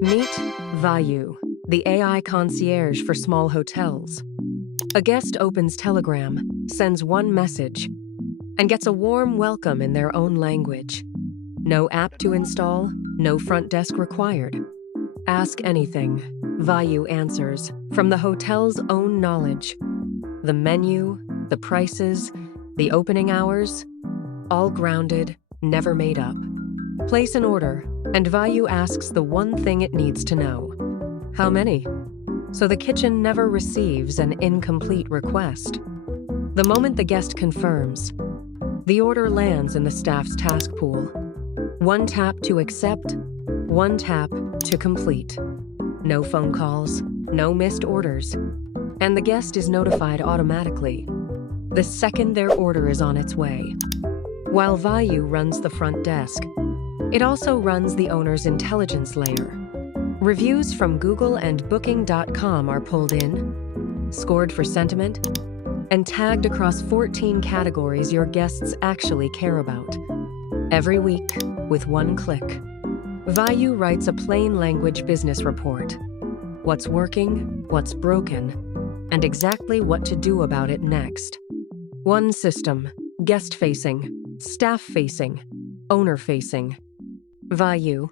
Meet VAYU, the AI concierge for small hotels. A guest opens Telegram, sends one message, and gets a warm welcome in their own language. No app to install, no front desk required. Ask anything. VAYU answers from the hotel's own knowledge. The menu, the prices, the opening hours, all grounded, never made up. Place an order, and VAYU asks the one thing it needs to know. How many? So the kitchen never receives an incomplete request. The moment the guest confirms, the order lands in the staff's task pool. One tap to accept, one tap to complete. No phone calls, no missed orders, and the guest is notified automatically the second their order is on its way. While VAYU runs the front desk, it also runs the owner's intelligence layer. Reviews from Google and Booking.com are pulled in, scored for sentiment, and tagged across 14 categories your guests actually care about. Every week, with one click, VAYU writes a plain language business report. What's working, what's broken, and exactly what to do about it next. One system, guest-facing, staff-facing, owner-facing. VAYU,